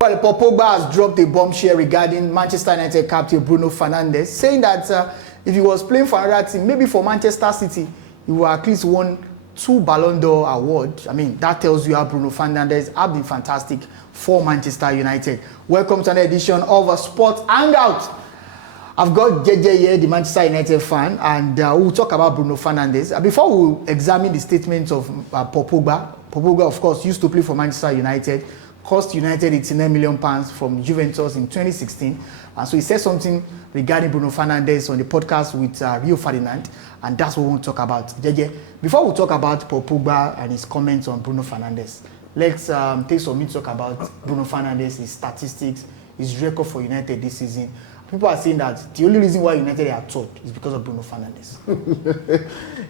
Well, Paul Pogba has dropped a bombshell regarding Manchester United captain Bruno Fernandes, saying that if he was playing for another team, maybe for Manchester City, he would at least won 2 Ballon d'Or awards. I mean, that tells you how Bruno Fernandes have been fantastic for Manchester United. Welcome to another edition of a Sport Hangout. I've got JJ here, the Manchester United fan, and we'll talk about Bruno Fernandes. Before we examine the statements of Paul Pogba, of course, used to play for Manchester United, cost United £89 million from Juventus in 2016. And so he said something regarding Bruno Fernandes on the podcast with Rio Ferdinand, and that's what we want to talk about. JJ, before we talk about Paul Pogba and his comments on Bruno Fernandes, let's take some minutes to talk about Bruno Fernandes, his statistics, his record for United this season. People are saying that the only reason why United are top is because of Bruno Fernandes.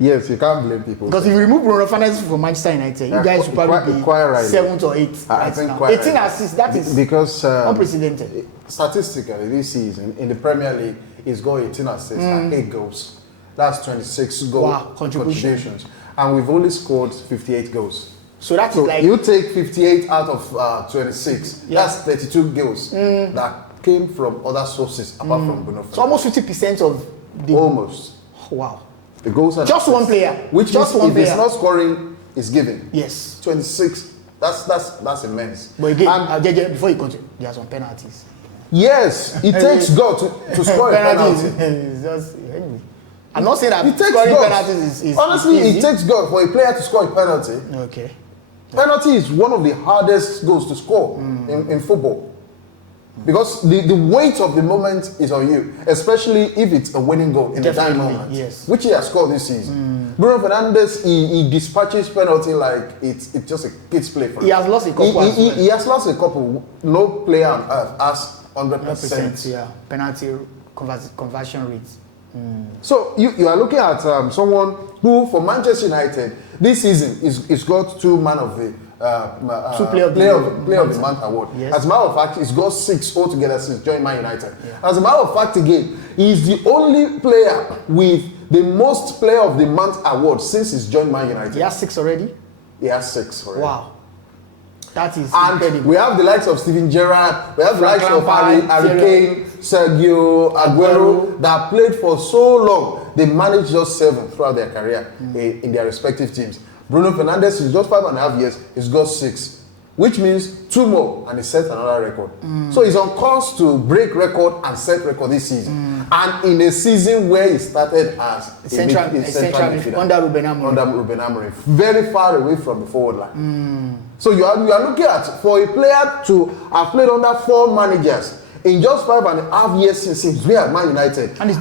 Yes, you can't blame people. Because if you remove Bruno Fernandes from Manchester United, you guys would probably be 7th or 8th right now. 18 assists, that is because unprecedented. Statistically, this season in the Premier League, he's got 18 assists and 8 goals. That's 26 goal contributions. And we've only scored 58 goals. So that is like... You take 58 out of 26, that's 32 goals that came from other sources apart from Bruno Fernandes. So almost 50% of the... Almost. Oh, wow. The goals are just one player. Which just means one if player. it's not scoring, it's giving. Yes. 26. That's immense. But again, before you continue, there are some penalties. Yes, it takes God to score a penalty. It's just, anyway. I'm not saying that it takes scoring God. penalties is honestly, easy. it takes God for a player to score a penalty. Okay. Penalty is one of the hardest goals to score in football. Because the weight of the moment is on you, especially if it's a winning goal in the dying moment, which he has scored this season. Bruno Fernandes, he dispatches penalty like it's just a kid's play for him. He has lost a couple. He has lost a couple. No player on earth has 100%. Penalty conversion rate. So you are looking at someone who, for Manchester United, this season is got 2 man of the player of the month award. Yes. As a matter of fact, he's got 6 altogether since joining Man United. Yeah. As a matter of fact, again, he's the only player with the most player of the month award since he's joined Man United. He has 6 already? He has 6 already. Wow. That is incredible. We have the likes of Steven Gerrard, we have the likes of Harry Kane, Sergio Aguero that played for so long. They managed just 7 throughout their career in their respective teams. Bruno Fernandes is just 5.5 years, he's got 6, which means 2 more and he set another record. So he's on course to break record and set record this season. And in a season where he started as central midfielder under Ruben Amorim, very far away from the forward line. So you are looking at, for a player to have played under 4 managers in just 5.5 years since he's been at Man United, and he's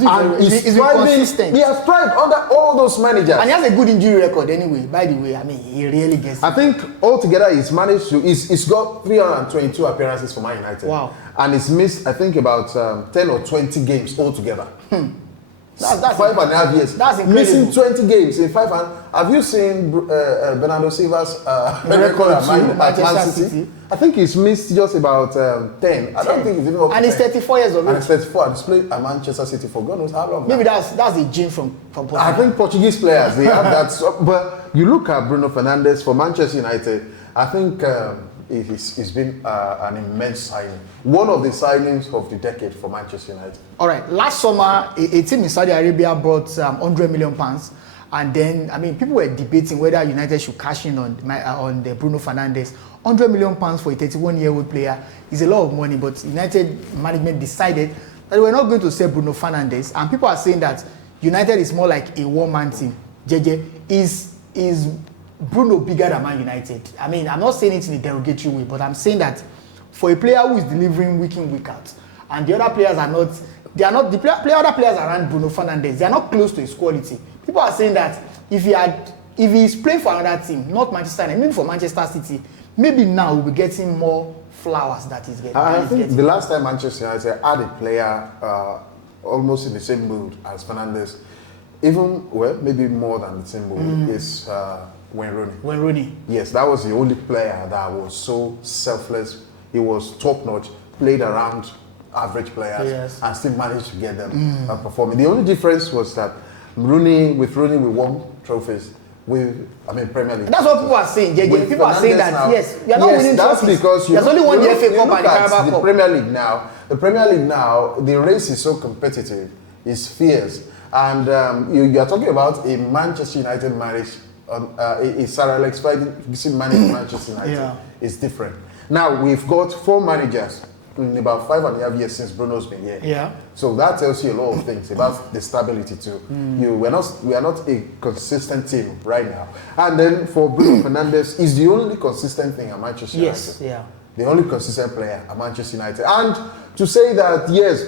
consistent. He has thrived under all those managers, and he has a good injury record anyway. By the way, I mean, he really gets. I think altogether he's managed to. He's got 322 appearances for Man United. Wow! And he's missed, I think, about 10 or 20 games altogether. That's 5.5 years. That's incredible. Missing 20 games in 5. Have you seen Bernardo Silva's record at Man City? I think he's missed just about 10. I don't think he's even up to 10. And he's 34 years old. And he's 34 and he's played at Manchester City for God knows how long. Maybe that's a gene from Portugal. I think Portuguese players, they have that. But you look at Bruno Fernandes for Manchester United, I think it's been an immense signing. One of the signings of the decade for Manchester United. All right. Last summer, a team in Saudi Arabia brought £100 million. And then, I mean, people were debating whether United should cash in on the Bruno Fernandes. £100 million for a 31-year-old player is a lot of money, but United management decided that they were not going to sell Bruno Fernandes. And people are saying that United is more like a one-man team. JJ, is Bruno bigger than Man United? I mean, I'm not saying it in a derogatory way, but I'm saying that for a player who is delivering week in, week out, and the other players are not, other players around Bruno Fernandes, they are not close to his quality. People are saying that if he's playing for another team, not Manchester United, maybe for Manchester City, maybe now we'll be getting more flowers that he's getting. I think the last time Manchester United had a player almost in the same mood as Fernandes, maybe more than the same mood, is Wayne Rooney. Wayne Rooney. Yes, that was the only player that was so selfless. He was top-notch, played around average players, and still managed to get them performing. The only difference was that with Rooney we won trophies. Premier League. That's what people are saying. People are saying that yes, you are not winning that's trophies. Because there's only one the FA Cup and the Carabao Cup. The Premier League now, the race is so competitive, it's fierce, and you are talking about a Manchester United marriage. A Sir Alex Ferguson managed Manchester United. Yeah. It's different. Now we've got 4 managers in about 5.5 years since Bruno's been here. Yeah. So that tells you a lot of things about the stability too. We are not a consistent team right now. And then for Bruno Fernandes, is the only consistent thing at Manchester United. Yes, yeah. The only consistent player at Manchester United. And to say that, yes,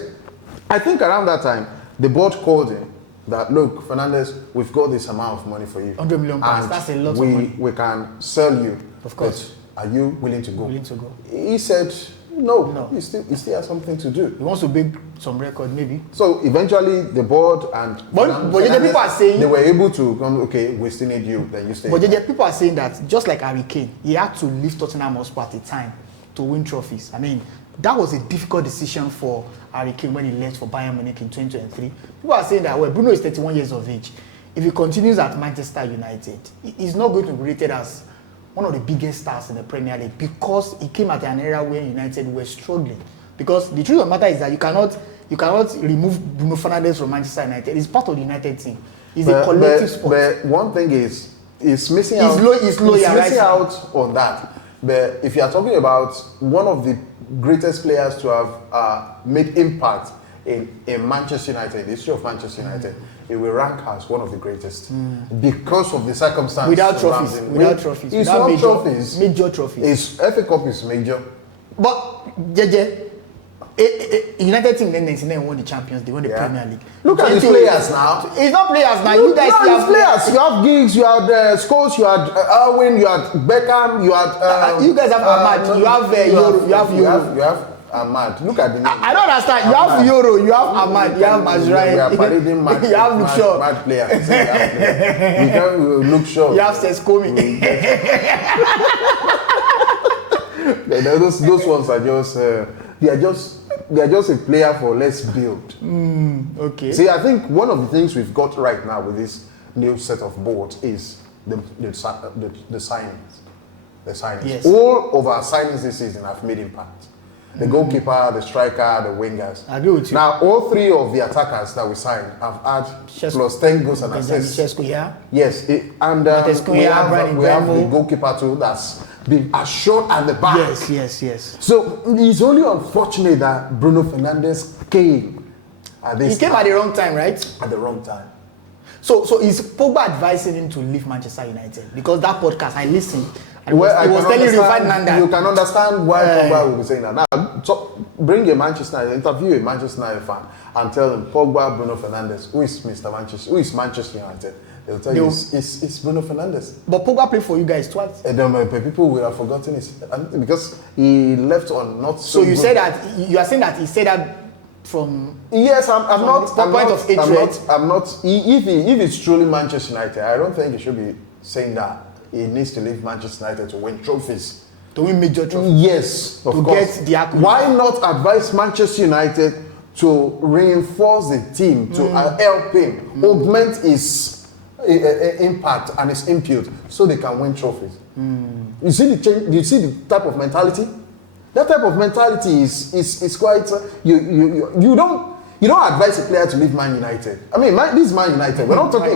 I think around that time the board called him that, look, Fernandes, we've got this amount of money for you. 100 million pounds. That's a lot of money. We can sell you. Of course. But are you willing to go? Willing to go. He said no. He still has something to do. He wants to break some record, maybe. So eventually the board and but people are saying they were able to come, okay, we still need you, then you stay. But people are saying that just like Harry Kane, he had to leave Tottenham Hotspur at a time to win trophies. I mean, that was a difficult decision for Harry Kane when he left for Bayern Munich in 2023. People are saying that, well, Bruno is 31 years of age. If he continues at Manchester United, he's not going to be rated as one of the biggest stars in the Premier League because he came at an era where United were struggling. Because the truth of the matter is that you cannot remove Bruno Fernandes from Manchester United. He's part of the United team. It's a collective sport. But one thing is, he's missing out. He's missing out on that. But if you are talking about one of the greatest players to have made impact in Manchester United, in the history of Manchester United, it will rank as one of the greatest because of the circumstances. Without trophies. It's not trophies. Major trophies. FA Cup is major. But United team then 99 won the Champions. They won the Premier League. Look at the players now. It's not players now. You guys have players. You have Giggs, you had Scholes, you had Irwin, you had Beckham, you had. You guys have Ahmad. You have Euro. You have Ahmad. Look at the name. I don't understand. You have Euro. You have Ahmad. You have Mazraoui. We are parading mad. You have Luke Shaw. Mad player. You can Luke Shaw. You have Seskomi. Those ones are just. They are just a player for let's build. Okay. See, I think one of the things we've got right now with this new set of boards is the signings. The signings. Yes. All of our signings this season have made impact. The goalkeeper, the striker, the wingers. I agree with you. Now, all 3 of the attackers that we signed have had plus 10 goals and assists. Yes, and we have the goalkeeper too that's been assured at the back. Yes. So it's only unfortunate that Bruno Fernandes came at this. He came at the wrong time, right? At the wrong time. So is Pogba advising him to leave Manchester United? Because that podcast I listened. And he was telling Fernandes that you can understand why Pogba will be saying that. Now, so bring a Manchester United, interview a Manchester United fan, and tell him Pogba, Bruno Fernandes, who is Mr. Manchester, who is Manchester United. They'll tell you it's Bruno Fernandes. But Pogba played for you guys twice. People will have forgotten it because he left on not so. So you say that you are saying that he said that from. Yes, I'm not. I'm not. If it's truly Manchester United, I don't think he should be saying that. He needs to leave Manchester United to win trophies. To win major trophies? Yes, of course. Get the accolades. Why not advise Manchester United to reinforce the team, to help him, augment his impact and his input so they can win trophies? You see the change? You see the type of mentality? That type of mentality is quite... You don't advise a player to leave Man United. I mean, this is Man United. We're not talking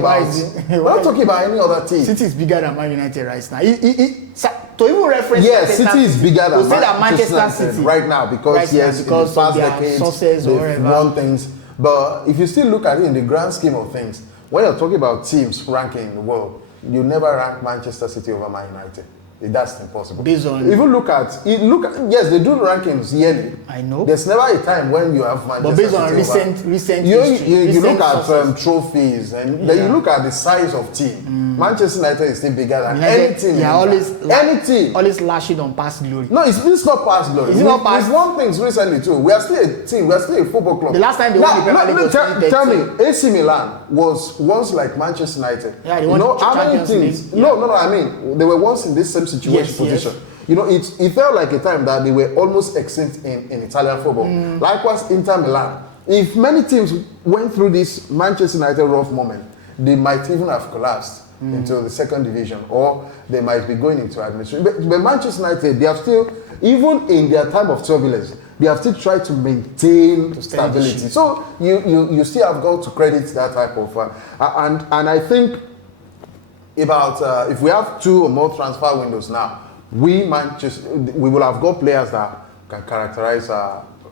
about any other team. City is bigger than Man United right now. To even reference... Yes, City is bigger than Manchester City right now because in the past decades they've won things. But if you still look at it in the grand scheme of things, when you're talking about teams ranking in the world, you never rank Manchester City over Man United. That's impossible. Even look at yes, they do rankings yearly. I know. There's never a time when you have Manchester City. But based on recent history, you look at trophies and then you look at the size of team. Manchester United is still bigger than any team. Any team. Always lashing on past glory. No, it's not past glory. We've won things recently too. We are still a team. We are still a football club. The last time they won the Premier League was tell me, AC Milan was once like Manchester United. Yeah, they won how many teams? No. I mean, they were once in this same position. Yes. It felt like a time that they were almost extinct in Italian football. Likewise, Inter Milan. If many teams went through this Manchester United rough moment, they might even have collapsed. into the second division, or they might be going into administration. But Manchester United, they have still, even in their time of turbulence, they have still tried to maintain stability. So you still have got to credit that type of, and I think about if we have 2 or more transfer windows now, we will have got players that can characterize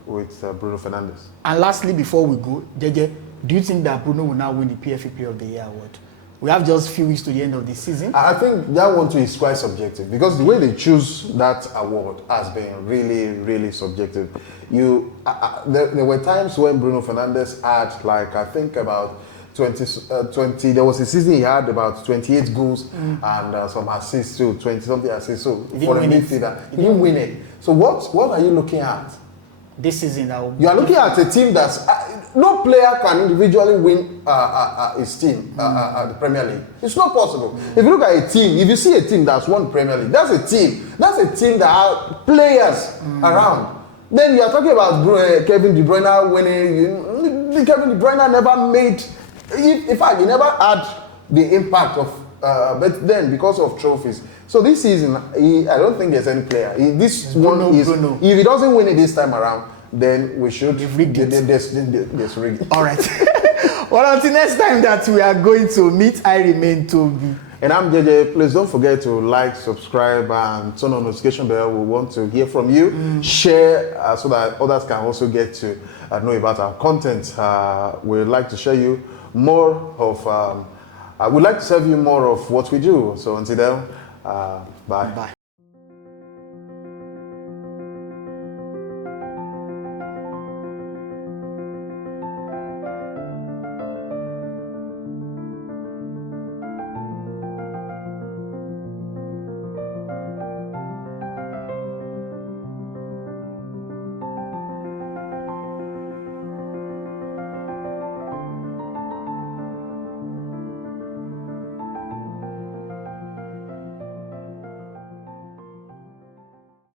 with Bruno Fernandes. And lastly, before we go, JJ, do you think that Bruno will now win the PFA Player of the Year award? We have just a few weeks to the end of the season. I think that one too is quite subjective, because the way they choose that award has been really, really subjective. There were times when Bruno Fernandes had, like, I think about 20, there was a season he had about 28 goals and some assists too, 20-something assists. So for a midfielder, he didn't win it. So what are you looking at? This season, you are looking at a team that's no player can individually win his team at the Premier League. It's not possible. If you look at a team, if you see a team that's won Premier League, that's a team that has players around. Then you are talking about Kevin De Bruyne winning. Kevin De Bruyne never made. In fact, he never had the impact of. But then, because of trophies. So this season, I don't think there's any player. Bruno. If he doesn't win it this time around, then we should rig it. There's rig it. All right. Well, until next time that we are going to meet, I remain Toby. And I'm JJ. Please don't forget to like, subscribe, and turn on notification bell. We want to hear from you. Share so that others can also get to know about our content. We'd like to share you more of. We'd like to serve you more of what we do. So until then, bye. Bye.